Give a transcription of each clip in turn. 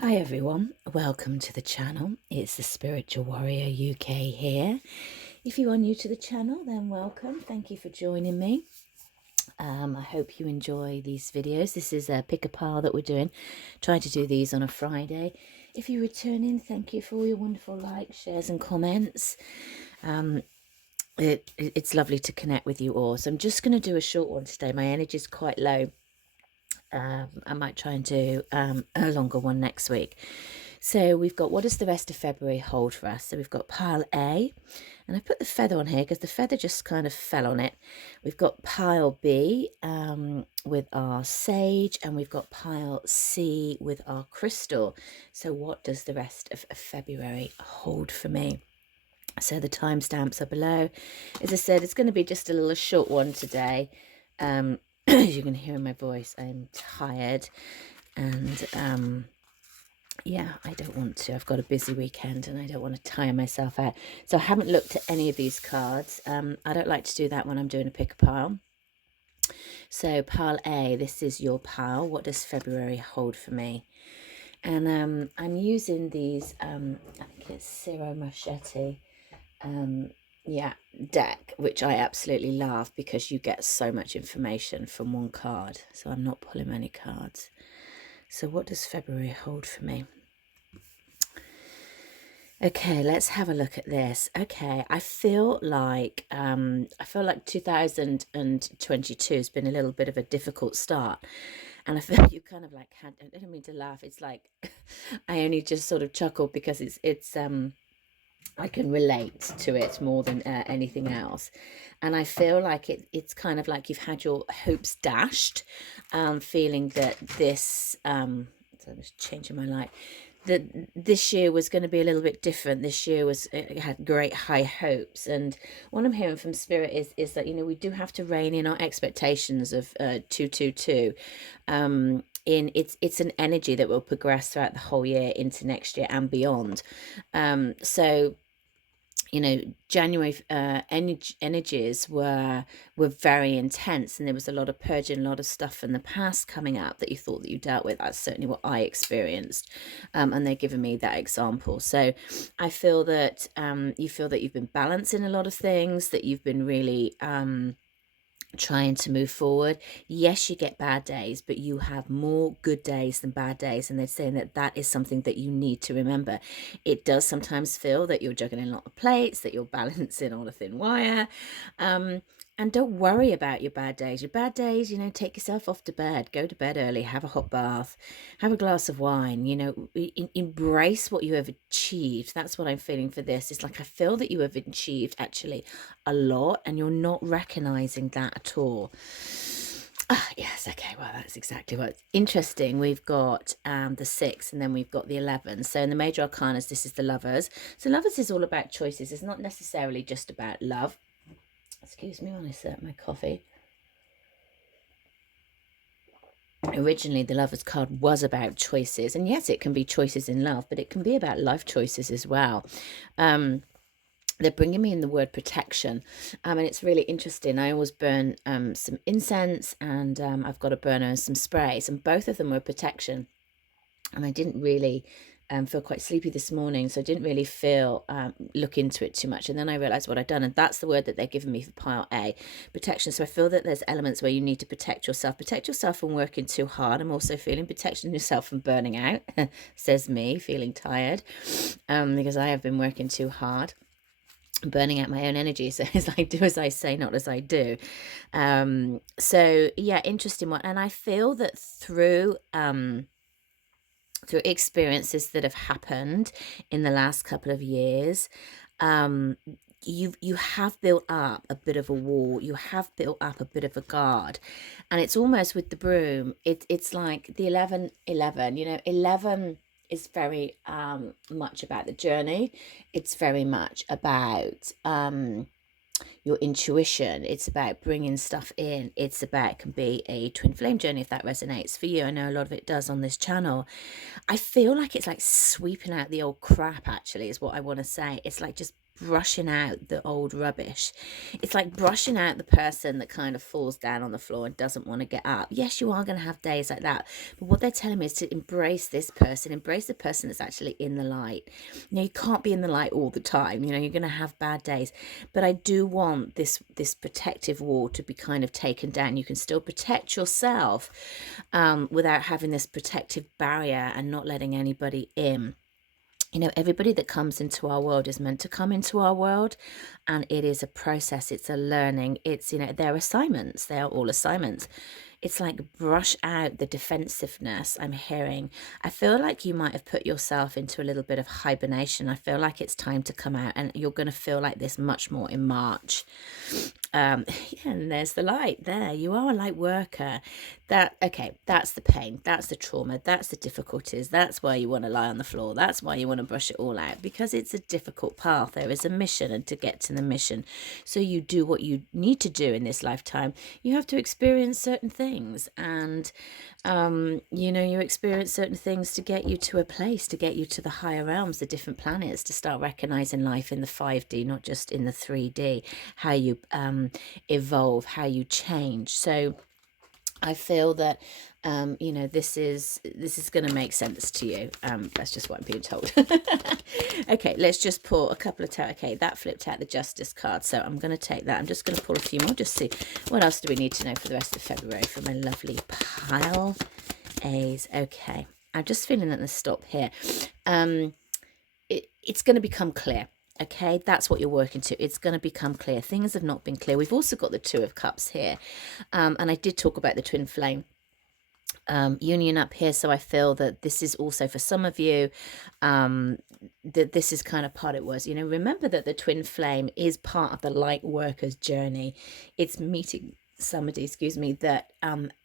Hi everyone, welcome to the channel. It's the Spiritual Warrior UK here. If you are new to the channel, then welcome. Thank you for joining me. I hope you enjoy these videos. This is a pick a pile that we're doing. Trying to do these on a Friday. If you're returning, thank you for all your wonderful likes, shares and comments. It's lovely to connect with you all. So I'm just going to do a short one today. My energy is quite low. I might try and do a longer one next week. So we've got, what does the rest of February hold for us? So we've got pile A, and I put the feather on here because the feather just kind of fell on it. We've got pile B with our sage, and we've got pile C with our crystal. So what does the rest of February hold for me? So the timestamps are below. As I said, it's going to be just a little short one today. As you can hear in my voice, I'm tired, and yeah, I don't want to. I've got a busy weekend and I don't want to tire myself out. So I haven't looked at any of these cards. I don't like to do that when I'm doing a pick a pile. So pile A, this is your pile. What does February hold for me? And I'm using these, I think it's Ciro Marchetti, yeah, deck, which I absolutely love because you get so much information from one card. So I'm not pulling many cards. So what does February hold for me? Okay, let's have a look at this. Okay, I feel like 2022 has been a little bit of a difficult start. And I feel you kind of like had, I don't mean to laugh. It's like I only just sort of chuckled because it's I can relate to it more than anything else. And I feel like it's kind of like you've had your hopes dashed, feeling that this, so I'm just changing my light, that this year was going to be a little bit different. This year was, it had great high hopes. And what I'm hearing from Spirit is that, you know, we do have to rein in our expectations of 222. It's an energy that will progress throughout the whole year into next year and beyond. So you know, January energies were very intense, and there was a lot of purging, a lot of stuff from the past coming up that you thought that you dealt with. That's certainly what I experienced, and they're giving me that example. So I feel that you feel that you've been balancing a lot of things, that you've been really trying to move forward. Yes, you get bad days, but you have more good days than bad days, and they're saying that that is something that you need to remember. It does sometimes feel that you're juggling a lot of plates, that you're balancing on a thin wire, and don't worry about your bad days. Your bad days, you know, take yourself off to bed, go to bed early, have a hot bath, have a glass of wine, you know, embrace what you have achieved. That's what I'm feeling for this. It's like I feel that you have achieved actually a lot, and you're not recognizing that at all. Yes, okay, well, that's exactly what's interesting. We've got the 6, and then we've got the 11. So in the major arcanas, this is the Lovers. So Lovers is all about choices. It's not necessarily just about love. Excuse me while I sip my coffee. Originally, the Lovers card was about choices. And yes, it can be choices in love, but it can be about life choices as well. They're bringing me in the word protection, and it's really interesting. I always burn some incense, and I've got a burner and some sprays, and both of them were protection. And I didn't really feel quite sleepy this morning, so I didn't really feel look into it too much. And then I realized what I'd done, and that's the word that they're giving me for pile A, protection. So I feel that there's elements where you need to protect yourself from working too hard. I'm also feeling protection yourself from burning out, says me, feeling tired, because I have been working too hard, burning out my own energy. So it's like, do as I say, not as I do. So yeah, interesting one. And I feel that through experiences that have happened in the last couple of years, you have built up a bit of a wall, you have built up a bit of a guard. And it's almost with the broom, it's like the 11, you know, 11 is very much about the journey. It's very much about your intuition. It's about bringing stuff in. It's about, it can be a twin flame journey if that resonates for you. I know a lot of it does on this channel. I feel like it's like sweeping out the old crap, actually, is what I want to say. It's like just brushing out the old rubbish. It's like brushing out the person that kind of falls down on the floor and doesn't want to get up. Yes, you are going to have days like that, but what they're telling me is to embrace this person, embrace the person that's actually in the light. You can't be in the light all the time. You're going to have bad days, but I do want this protective wall to be kind of taken down. You can still protect yourself without having this protective barrier and not letting anybody in. Everybody that comes into our world is meant to come into our world, and it is a process. It's a learning. It's, they're assignments. They are all assignments. It's like brush out the defensiveness I'm hearing. I feel like you might have put yourself into a little bit of hibernation. I feel like it's time to come out, and you're going to feel like this much more in March. Yeah, and there's the light there. You are a light worker. That's the pain, that's the trauma, that's the difficulties. That's why you want to lie on the floor. That's why you want to brush it all out, because it's a difficult path. There is a mission, and to get to the mission, so you do what you need to do in this lifetime. You have to experience certain things, and you experience certain things to get you to a place, to get you to the higher realms, the different planets, to start recognizing life in the 5D, not just in the 3D, how you evolve, how you change. So I feel that this is going to make sense to you. That's just what I'm being told. Okay, let's just pull a couple of okay, that flipped out the Justice card, so I'm going to take that. I'm just going to pull a few more, just see what else do we need to know for the rest of February for my lovely pile A's. Okay, I'm just feeling that the stop here. It's going to become clear. Okay, that's what you're working to. It's going to become clear. Things have not been clear. We've also got the Two of Cups here, and I did talk about the twin flame union up here. So I feel that this is also for some of you, that this is kind of part it was. Remember that the twin flame is part of the light worker's journey. It's meeting somebody, excuse me, that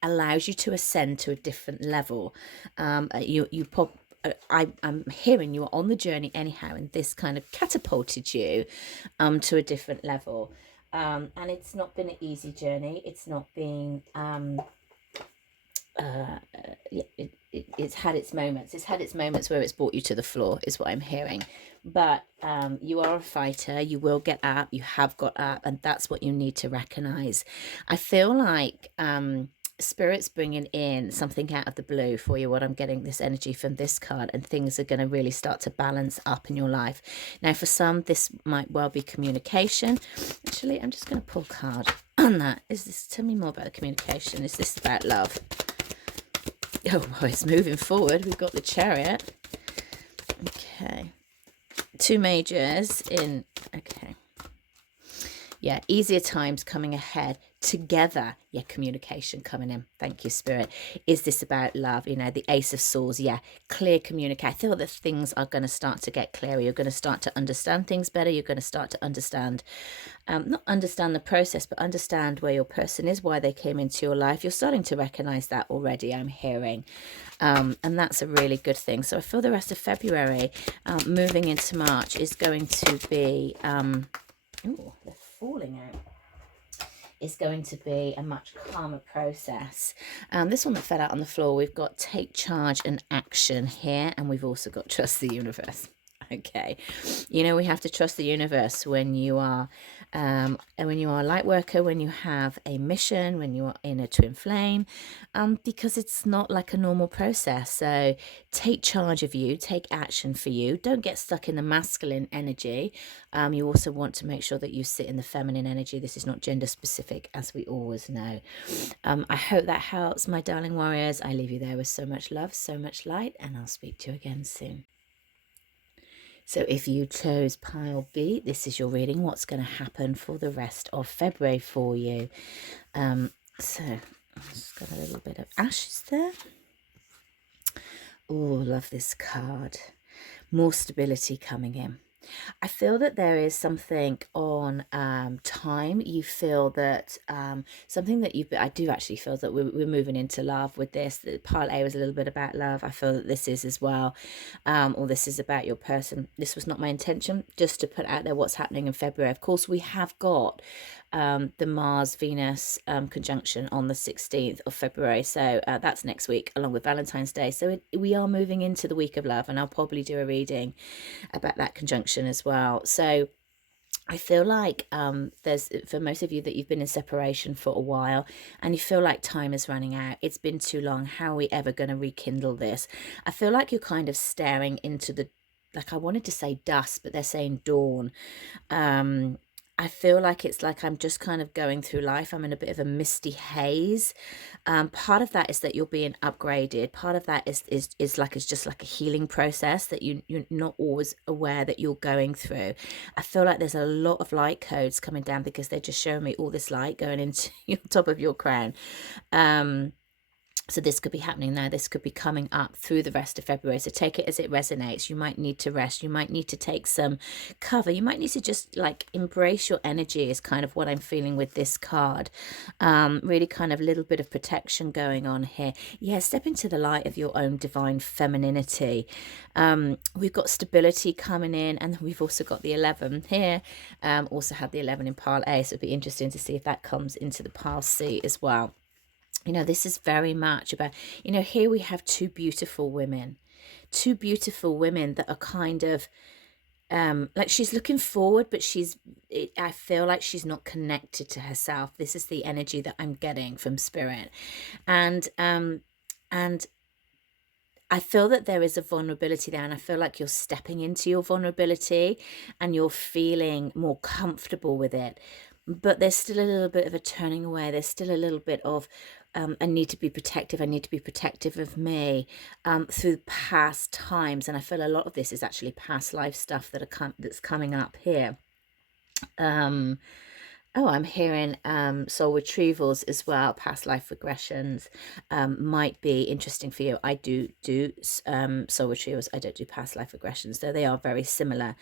allows you to ascend to a different level. I'm hearing you are on the journey anyhow, and this kind of catapulted you to a different level. And it's not been an easy journey. It's not been it's had its moments. It's had its moments where it's brought you to the floor, is what I'm hearing. But you are a fighter. You will get up. You have got up, and that's what you need to recognize. I feel like Spirit's bringing in something out of the blue for you. What I'm getting, this energy from this card, and things are going to really start to balance up in your life. Now, for some, this might well be communication. Actually, I'm just going to pull a card on that. Tell me more about the communication. Is this about love? Oh, well, it's moving forward. We've got the Chariot. Okay. Two majors in, okay. Yeah, easier times coming ahead. Together, yeah, communication coming in. Thank you, Spirit. Is this about love? The Ace of Swords, yeah, clear communication. I feel that things are going to start to get clearer. You're going to start to understand things better. You're going to start to understand, not understand the process, but understand where your person is, why they came into your life. You're starting to recognize that already, I'm hearing. And that's a really good thing. So I feel the rest of February, moving into March, is going to be, ooh, they're falling out. Is going to be a much calmer process. This one that fell out on the floor, we've got take charge and action here, and we've also got trust the universe. Okay, we have to trust the universe when you are a light worker, when you have a mission, when you are in a twin flame, because it's not like a normal process. So take charge of you, take action for you. Don't get stuck in the masculine energy. You also want to make sure that you sit in the feminine energy. This is not gender specific, as we always know. I hope that helps, my darling warriors. I leave you there with so much love, so much light, and I'll speak to you again soon. So if you chose pile B, this is your reading. What's going to happen for the rest of February for you? So I've just got a little bit of ashes there. Oh, love this card. More stability coming in. I feel that there is something on time. You feel that something that I do actually feel that we're moving into love with this. The pile A was a little bit about love. I feel that this is as well, or this is about your person. This was not my intention, just to put out there what's happening in February. Of course, we have got the Mars-Venus conjunction on the 16th of February. So that's next week, along with Valentine's Day. So we are moving into the week of love, and I'll probably do a reading about that conjunction as well. So I feel like there's, for most of you, that you've been in separation for a while and you feel like time is running out. It's been too long. How are we ever going to rekindle this? I feel like you're kind of staring into the, like, I wanted to say dusk, but they're saying dawn. um I feel like it's like I'm just kind of going through life. I'm in a bit of a misty haze. Part of that is that you're being upgraded. Part of that is like, it's just like a healing process that you're not always aware that you're going through. I feel like there's a lot of light codes coming down because they're just showing me all this light going into your top of your crown. So this could be happening now. This could be coming up through the rest of February. So take it as it resonates. You might need to rest. You might need to take some cover. You might need to just like embrace your energy is kind of what I'm feeling with this card. Really kind of a little bit of protection going on here. Yeah, step into the light of your own divine femininity. We've got stability coming in, and we've also got the 11 here. Also had the 11 in pile A, so it'd be interesting to see if that comes into the pile C as well. You know, this is very much about, you know, here we have two beautiful women that are kind of, like, she's looking forward, but I feel like she's not connected to herself. This is the energy that I'm getting from spirit. And I feel that there is a vulnerability there, and I feel like you're stepping into your vulnerability and you're feeling more comfortable with it. But there's still a little bit of a turning away. There's still a little bit of, I need to be protective. I need to be protective of me, through past times. And I feel a lot of this is actually past life stuff that's coming up here. Oh, I'm hearing soul retrievals as well. Past life regressions might be interesting for you. I do soul retrievals. I don't do past life regressions, though they are very similar.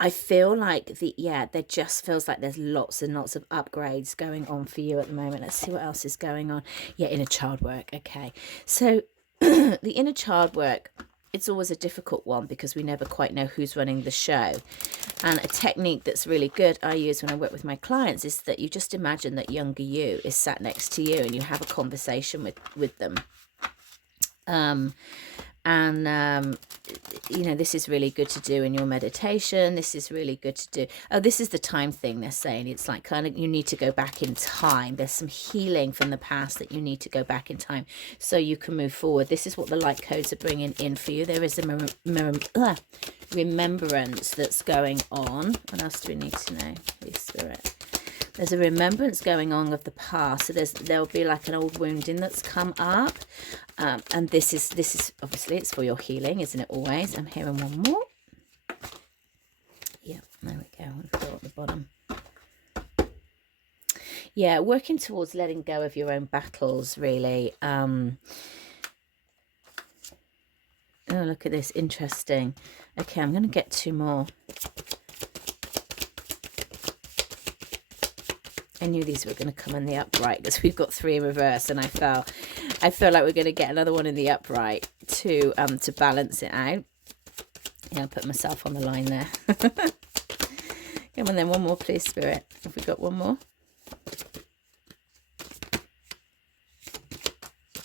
I feel like there just feels like there's lots and lots of upgrades going on for you at the moment. Let's see what else is going on. Yeah, inner child work. Okay, so the inner child work, it's always a difficult one because we never quite know who's running the show. And a technique that's really good I use when I work with my clients is that you just imagine that younger you is sat next to you and you have a conversation with them. You know, this is really good to do in your meditation. This is really good to do. Oh, this is the time thing they're saying. It's like kind of, you need to go back in time. There's some healing from the past that you need to go back in time so you can move forward. This is what the light codes are bringing in for you. There is a remembrance that's going on. What else do we need to know? Holy Spirit. There's a remembrance going on of the past. So there'll be like an old wounding that's come up. And this is obviously, it's for your healing, isn't it, always? I'm hearing one more. Yeah, there we go. I'll go at the bottom. Yeah, working towards letting go of your own battles, really. Oh, look at this. Interesting. Okay, I'm going to get two more. I knew these were going to come in the upright because we've got 3 in reverse, and I feel like we're going to get another one in the upright to balance it out. Yeah, I'll put myself on the line there. Come on then, one more please, Spirit. Have we got one more?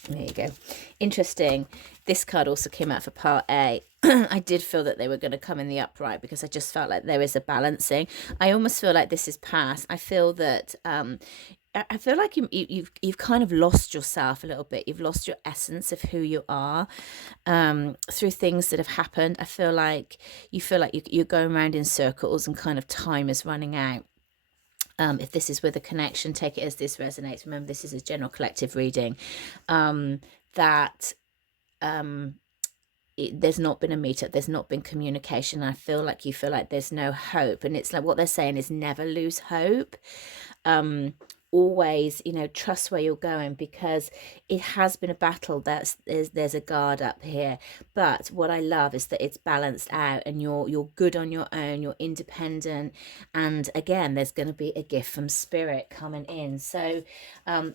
There you go. Interesting. This card also came out for part A. I did feel that they were going to come in the upright because I just felt like there is a balancing. I almost feel like this is past. I feel that I feel like you've kind of lost yourself a little bit. You've lost your essence of who you are through things that have happened. I feel like you're going around in circles and kind of time is running out. If this is with a connection, take it as this resonates. Remember, this is a general collective reading. There's not been a meetup, there's not been communication. I feel like you feel like there's no hope, and it's like what they're saying is never lose hope. Always, you know, trust where you're going, because it has been a battle. There's a guard up here, but what I love is that it's balanced out and you're good on your own, you're independent, and again there's going to be a gift from spirit coming in. So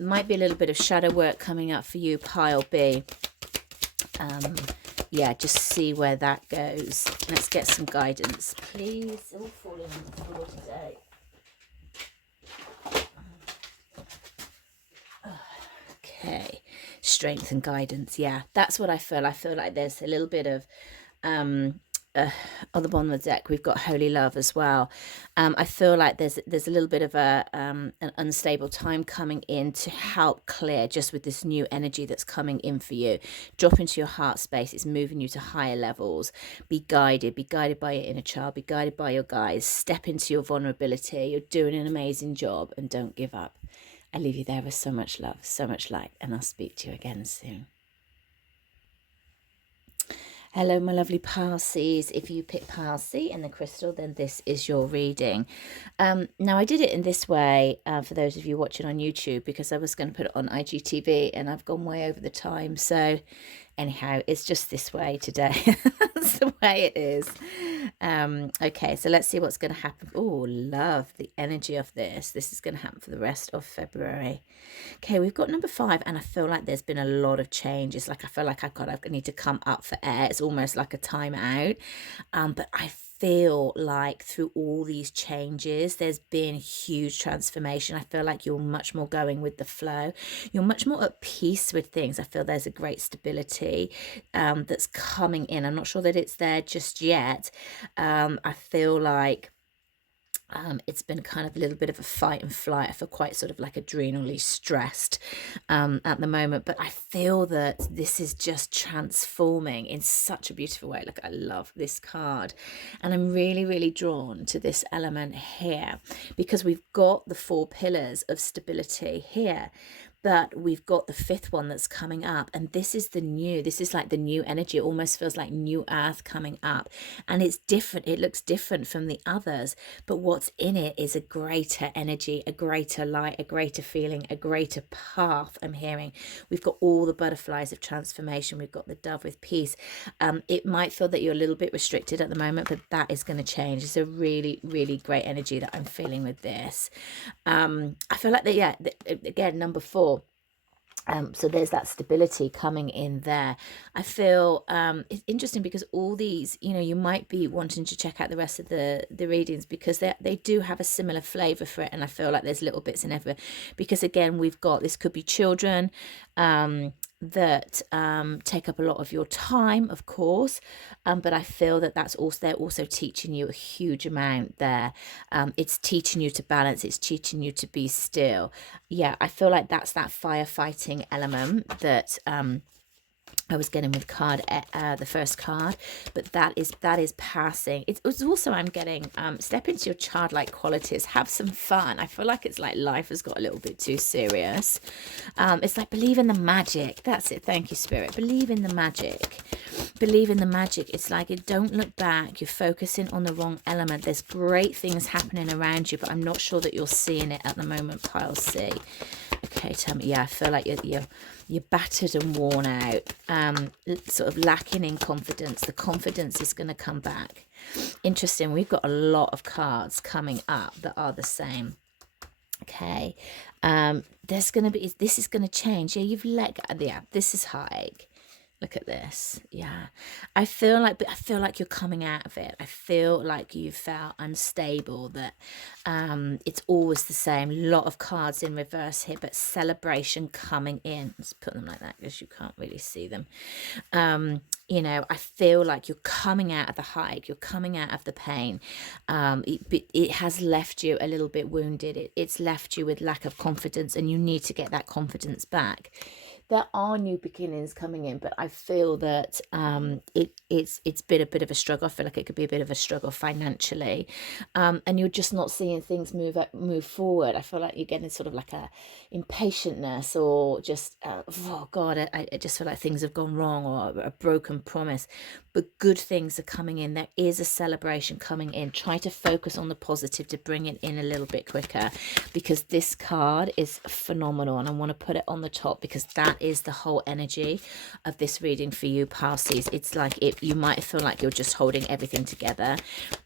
might be a little bit of shadow work coming up for you, pile B. Yeah, just see where that goes. Let's get some guidance, please. All falling on the floor today. Okay, strength and guidance. Yeah, that's what I feel. I feel like there's a little bit of on the bottom of the deck, we've got holy love as well. I feel like there's a little bit of an unstable time coming in to help clear, just with this new energy that's coming in for you. Drop into your heart space. It's moving you to higher levels. Be guided by your inner child, be guided by your guides. Step into your vulnerability. You're doing an amazing job, and don't give up. I leave you there with so much love, so much light, and I'll speak to you again soon. Hello, my lovely Parsees. If you pick Parsley in the crystal, then this is your reading. Now, I did it in this way for those of you watching on YouTube, because I was going to put it on IGTV and I've gone way over the time. So anyhow, it's just this way today. That's the way it is. Okay, so let's see what's going to happen. Oh, love the energy of this. This is going to happen for the rest of February. Okay, we've got number 5, and I feel like there's been a lot of changes. Like, I feel like I need to come up for air. It's almost like a time out. But I feel like through all these changes, there's been huge transformation. I feel like you're much more going with the flow. You're much more at peace with things. I feel there's a great stability that's coming in. I'm not sure that it's there just yet. I feel like it's been kind of a little bit of a fight and flight. I feel quite sort of like adrenally stressed at the moment, but I feel that this is just transforming in such a beautiful way. Look, I love this card, and I'm really, really drawn to this element here, because we've got the 4 pillars of stability here, but we've got the 5th one that's coming up, and this is like the new energy. It almost feels like new earth coming up, and it's different. It looks different from the others, but what's in it is a greater energy, a greater light, a greater feeling, a greater path. I'm hearing we've got all the butterflies of transformation. We've got the dove with peace. It might feel that you're a little bit restricted at the moment, but that is going to change. It's a really, really great energy that I'm feeling with this. I feel like that, again, number 4. So there's that stability coming in there. I feel it's interesting, because all these, you might be wanting to check out the rest of the readings, because they do have a similar flavor for it. And I feel like there's little bits in everywhere, because again, we've got, this could be children that take up a lot of your time, of course, but I feel that they're also teaching you a huge amount there. It's teaching you to balance, it's teaching you to be still. Yeah, I feel like that's that firefighting element that I was getting with the first card, but that is passing. It's also, I'm getting step into your childlike qualities, have some fun. I feel like it's like life has got a little bit too serious. It's like, believe in the magic. That's it. Thank you, Spirit. Believe in the magic. Believe in the magic. It's like, don't look back. You're focusing on the wrong element. There's great things happening around you, but I'm not sure that you're seeing it at the moment, pile C. Okay, tell me. Yeah, I feel like you're battered and worn out, sort of lacking in confidence. The confidence is going to come back. Interesting. We've got a lot of cards coming up that are the same. Okay. There's going to be, this is going to change. Yeah, this is high. Look at this. Yeah, I feel like you're coming out of it. I feel like you felt unstable, that it's always the same. A lot of cards in reverse here, but celebration coming in. Let's put them like that because you can't really see them. I feel like you're coming out of the hike, you're coming out of the pain. It has left you a little bit wounded. It's left you with lack of confidence, and you need to get that confidence back. There are new beginnings coming in, but I feel that it's been a bit of a struggle. I feel like it could be a bit of a struggle financially, and you're just not seeing things move forward. I feel like you're getting sort of like a impatientness, or just oh God, I just feel like things have gone wrong, or a broken promise. But good things are coming in. There is a celebration coming in. Try to focus on the positive to bring it in a little bit quicker, because this card is phenomenal, and I want to put it on the top because that is the whole energy of this reading for you, Parsees. It's like you might feel like you're just holding everything together,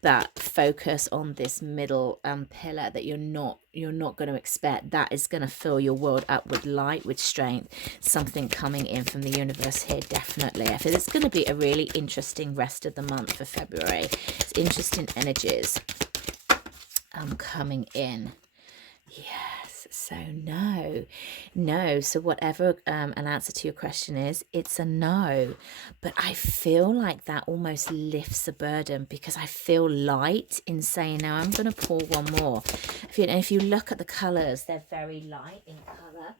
but focus on this middle pillar that you're not going to expect. That is going to fill your world up with light, with strength. Something coming in from the universe here, definitely. I feel it's going to be a really interesting rest of the month for February. It's interesting energies coming in. Yes, So no. So whatever an answer to your question is, it's a no. But I feel like that almost lifts a burden, because I feel light in saying, now I'm going to pour one more. If you look at the colours, they're very light in colour.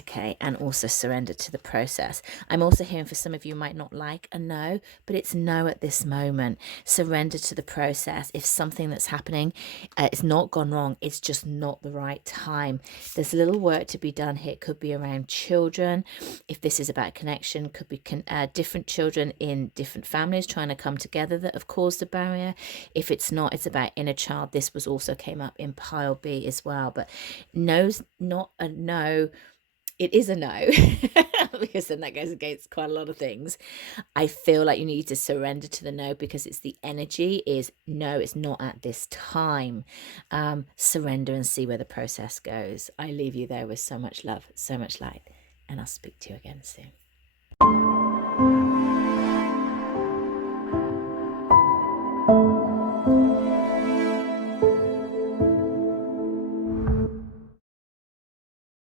Okay, and also surrender to the process. I'm also hearing, for some of you might not like a no, but it's no at this moment. Surrender to the process. If something that's happening, it's not gone wrong, it's just not the right time. There's a little work to be done here. It could be around children. If this is about connection, could be different children in different families trying to come together that have caused a barrier. If it's not, it's about inner child. This was also came up in pile B as well. But no's not a no. It is a no, because then that goes against quite a lot of things. I feel like you need to surrender to the no, because it's the energy is no, it's not at this time. Surrender and see where the process goes. I leave you there with so much love, so much light, and I'll speak to you again soon.